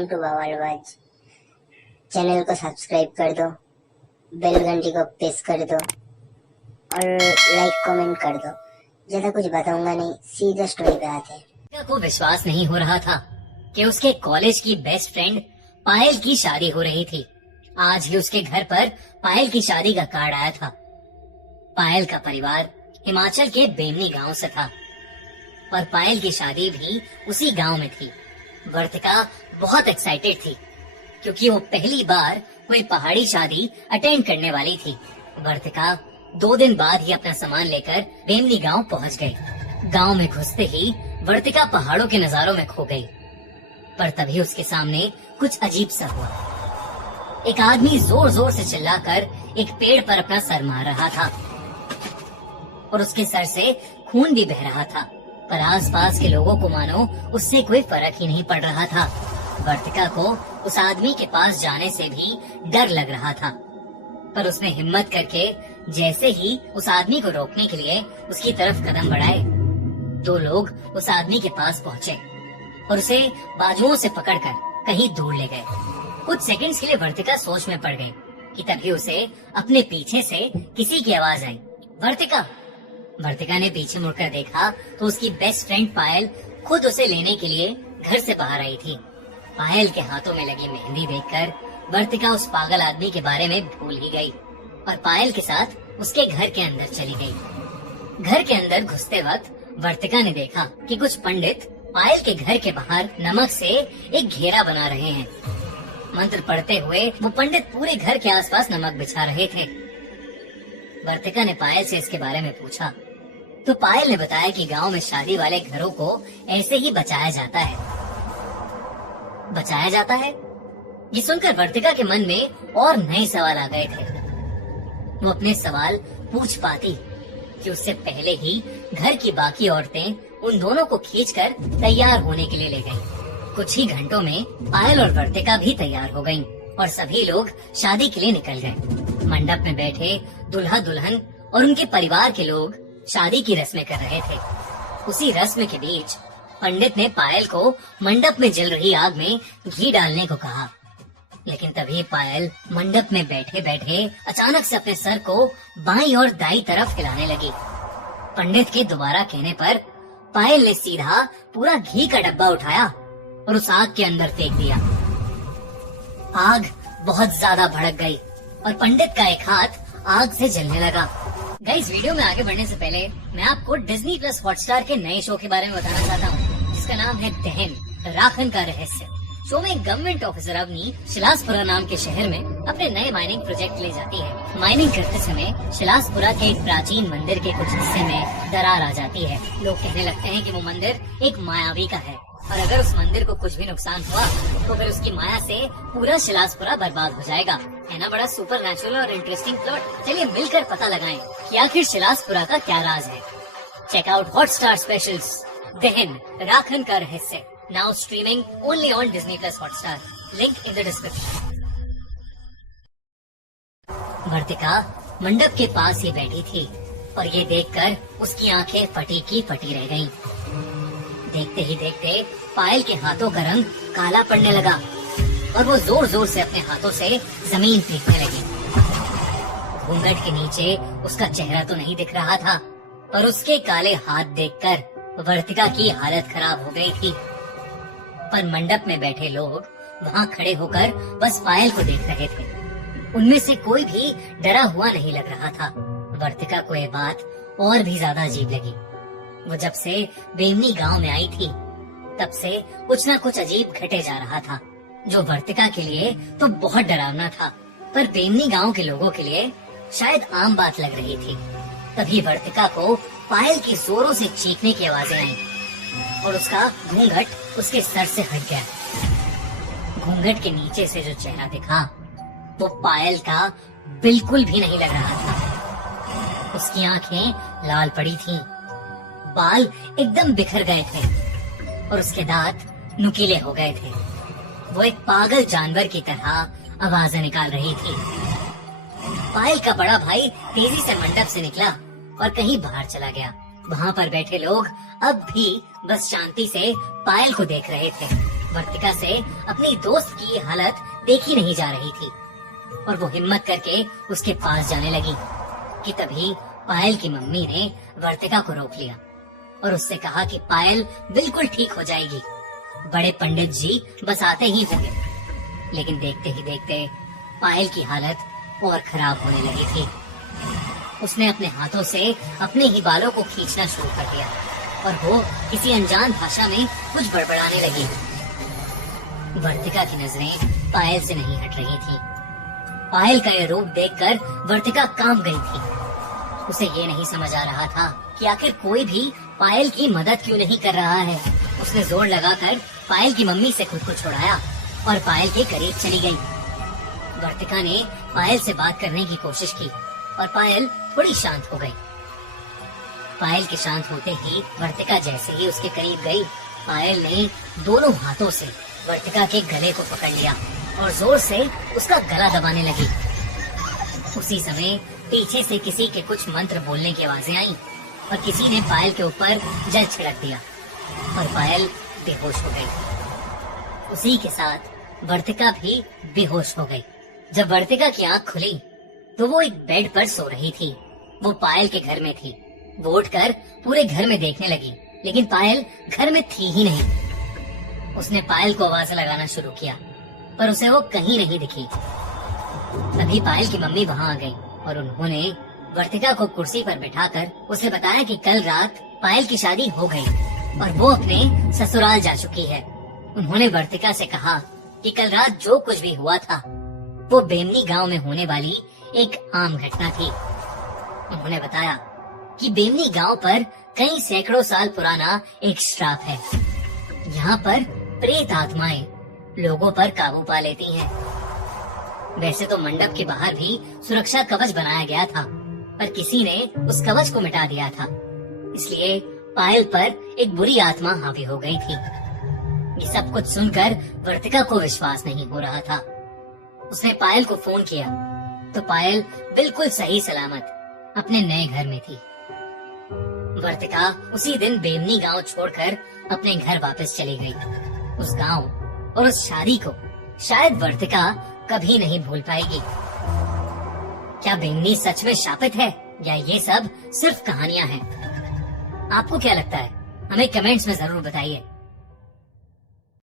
Welcome to Bawalbaaz. Channel को subscribe कर दो, बेल घंटी को प्रेस कर दो और लाइक कमेंट कर दो। ज्यादा कुछ बताऊंगा नहीं, सीधा स्टोरी पे आते हैं। को विश्वास नहीं हो रहा था कि उसके कॉलेज की बेस्ट फ्रेंड पायल की शादी हो रही थी। आज ही उसके घर पर पायल की शादी का कार्ड आया था। पायल का परिवार हिमाचल के बेमनी गांव से था और पायल की शादी भी उसी गांव में थी। वर्तिका बहुत एक्साइटेड थी क्योंकि वो पहली बार कोई पहाड़ी शादी अटेंड करने वाली थी। वर्तिका 2 दिन बाद ही अपना सामान लेकर बेमनी गांव पहुंच गई। गांव में घुसते ही वर्तिका पहाड़ों के नजारों में खो गई, पर तभी उसके सामने कुछ अजीब सा हुआ। एक आदमी जोर जोर से चिल्लाकर एक पेड़ पर अपना सर मार रहा था और उसके सर से खून भी बह रहा था, पर आसपास के लोगों को मानो उससे कोई फर्क ही नहीं पड़ रहा था। वर्तिका को उस आदमी के पास जाने से भी डर लग रहा था, पर उसने हिम्मत करके जैसे ही उस आदमी को रोकने के लिए उसकी तरफ कदम बढ़ाए, 2 लोग उस आदमी के पास पहुँचे और उसे बाजुओं से पकड़कर कहीं दूर ले गए। कुछ सेकंड्स के लिए वर्तिका सोच में पड़ गई कि तभी उसे अपने पीछे से किसी की आवाज आई, वर्तिका। वर्तिका ने पीछे मुड़कर देखा तो उसकी बेस्ट फ्रेंड पायल खुद उसे लेने के लिए घर से बाहर आई थी। पायल के हाथों में लगी मेहंदी देखकर वर्तिका उस पागल आदमी के बारे में भूल ही गई और पायल के साथ उसके घर के अंदर चली गई। घर के अंदर घुसते वक्त वर्तिका ने देखा कि कुछ पंडित पायल के घर के बाहर नमक से एक घेरा बना रहे हैं। मंत्र पढ़ते हुए वो पंडित पूरे घर के आसपास नमक बिछा रहे थे। वर्तिका ने पायल से इसके बारे में पूछा तो पायल ने बताया कि गांव में शादी वाले घरों को ऐसे ही बचाया जाता है। बचाया जाता है? ये सुनकर वर्तिका के मन में और नए सवाल आ गए थे। वो अपने सवाल पूछ पाती कि उससे पहले ही घर की बाकी औरतें उन दोनों को खींचकर तैयार होने के लिए ले गईं। कुछ ही घंटों में पायल और वर्तिका भी तैयार हो गईं और सभी लोग शादी के लिए निकल गए। मंडप में बैठे दूल्हा दुल्हन और उनके परिवार के लोग शादी की रस्में कर रहे थे। उसी रस्म के बीच पंडित ने पायल को मंडप में जल रही आग में घी डालने को कहा, लेकिन तभी पायल मंडप में बैठे बैठे अचानक से अपने सर को बाईं और दाईं तरफ हिलाने लगी। पंडित के दोबारा कहने पर पायल ने सीधा पूरा घी का डब्बा उठाया और उस आग के अंदर फेंक दिया। आग बहुत ज्यादा भड़क गई और पंडित का एक हाथ आग से जलने लगा। गाइस, वीडियो में आगे बढ़ने से पहले मैं आपको डिज्नी प्लस हॉटस्टार के नए शो के बारे में बताना चाहता हूँ, जिसका नाम है दहन, राखन का रहस्य। शो में एक गवर्नमेंट ऑफिसर अवनी शिलासपुरा नाम के शहर में अपने नए माइनिंग प्रोजेक्ट ले जाती है। माइनिंग करते समय शिलासपुरा के एक प्राचीन मंदिर के कुछ हिस्से में दरार आ जाती है। लोग कहने लगते हैं कि वो मंदिर एक मायावी का है और अगर उस मंदिर को कुछ भी नुकसान हुआ तो फिर उसकी माया से पूरा शिलासपुरा बर्बाद हो जाएगा। है ना बड़ा सुपर नेचुरल और इंटरेस्टिंग प्लॉट। चलिए मिलकर पता लगाएं कि आखिर शिलासपुरा का क्या राज है। चेक आउट हॉटस्टार स्पेशल्स दहन, राखन का रहस्य, now streaming only on Disney plus Hotstar. Link in the description. Vartika मंडप के पास ही बैठी थी और ये देखकर उसकी आंखें फटी की फटी रह गईं। देखते ही देखते पायल के हाथों का रंग काला पड़ने लगा और वो जोर जोर से अपने हाथों से जमीन फेंकने लगी। घूंघट के नीचे उसका चेहरा तो नहीं दिख रहा था, पर उसके काले हाथ देखकर वर्तिका की हालत खराब हो गई थी। पर मंडप में बैठे लोग वहाँ खड़े होकर बस पायल को देख रहे थे। उनमें से कोई भी डरा हुआ नहीं लग रहा था। वर्तिका को ये बात और भी ज्यादा अजीब लगी। वो जब से बेमनी गांव में आई थी तब से कुछ न कुछ अजीब घटे जा रहा था, जो वर्तिका के लिए तो बहुत डरावना था, पर बेमनी गांव के लोगों के लिए शायद आम बात लग रही थी। तभी वर्तिका को पायल की जोरों से चीखने की आवाजें आईं और उसका घूंघट उसके सर से हट गया। घूंघट के नीचे से जो चेहरा दिखा वो पायल का बिल्कुल भी नहीं लग रहा था। उसकी आंखें लाल पड़ी थीं, बाल एकदम बिखर गए थे और उसके दांत नुकीले हो गए थे। वो एक पागल जानवर की तरह आवाजें निकाल रही थी। पायल का बड़ा भाई तेजी से मंडप से निकला और कहीं बाहर चला गया। वहाँ पर बैठे लोग अब भी बस शांति से पायल को देख रहे थे। वर्तिका से अपनी दोस्त की हालत देखी नहीं जा रही थी और वो हिम्मत करके उसके पास जाने लगी कि तभी पायल की मम्मी ने वर्तिका को रोक लिया और उससे कहा कि पायल बिल्कुल ठीक हो जाएगी। बड़े पंडित जी बस आते ही होंगे। लेकिन देखते ही देखते पायल की हालत और खराब होने लगी थी। उसने अपने हाथों से अपने ही बालों को खींचना शुरू कर दिया और वो किसी अनजान भाषा में कुछ बड़बड़ाने लगी। वर्तिका की नजरें पायल से नहीं हट रही थी। पायल का यह रूप देखकर वर्तिका कांप गई थी। उसे ये नहीं समझ आ रहा था कि आखिर कोई भी पायल की मदद क्यों नहीं कर रहा है। उसने जोर लगाकर पायल की मम्मी से खुद को छुड़ाया और पायल के करीब चली गई। वर्तिका ने पायल से बात करने की कोशिश की और पायल थोड़ी शांत हो गई। पायल के शांत होते ही वर्तिका जैसे ही उसके करीब गई, पायल ने दोनों हाथों से वर्तिका के गले को पकड़ लिया और जोर से उसका गला दबाने लगी। उसी समय पीछे से किसी के कुछ मंत्र बोलने की आवाजें आई और किसी ने पायल के ऊपर जल छिड़क दिया और पायल बेहोश हो गई। उसी के साथ वर्तिका भी बेहोश हो गई। जब वर्तिका की आंख खुली तो वो एक बेड पर सो रही थी। वो पायल के घर में थी। वो उठकर पूरे घर में देखने लगी, लेकिन पायल घर में थी ही नहीं। उसने पायल को आवाज लगाना शुरू किया पर उसे वो कहीं नहीं दिखी। तभी पायल की मम्मी वहाँ आ गई और उन्होंने वर्तिका को कुर्सी पर बिठाकर उसे बताया कि कल रात पायल की शादी हो गई और वो अपने ससुराल जा चुकी है। उन्होंने वर्तिका से कहा कि कल रात जो कुछ भी हुआ था वो बेमनी गांव में होने वाली एक आम घटना थी। उन्होंने बताया कि बेमनी गांव पर कई सैकड़ों साल पुराना एक श्राप है। यहाँ पर प्रेत आत्माएं लोगों पर काबू पा लेती हैं। वैसे तो मंडप के बाहर भी सुरक्षा कवच बनाया गया था, पर किसी ने उस कवच को मिटा दिया था। इसलिए पायल पर एक बुरी आत्मा हावी हो गई थी। ये सब कुछ सुनकर वर्तिका को विश्वास नहीं हो रहा था। उसने पायल को फोन किया तो पायल बिल्कुल सही सलामत अपने नए घर में थी। वर्तिका उसी दिन बेमनी गांव छोड़कर अपने घर वापस चली गई। उस गांव और उस शादी को शायद वर्तिका कभी नहीं भूल पाएगी। क्या बेमनी सच में शापित है या ये सब सिर्फ कहानियां हैं? आपको क्या लगता है? हमें कमेंट्स में जरूर बताइए।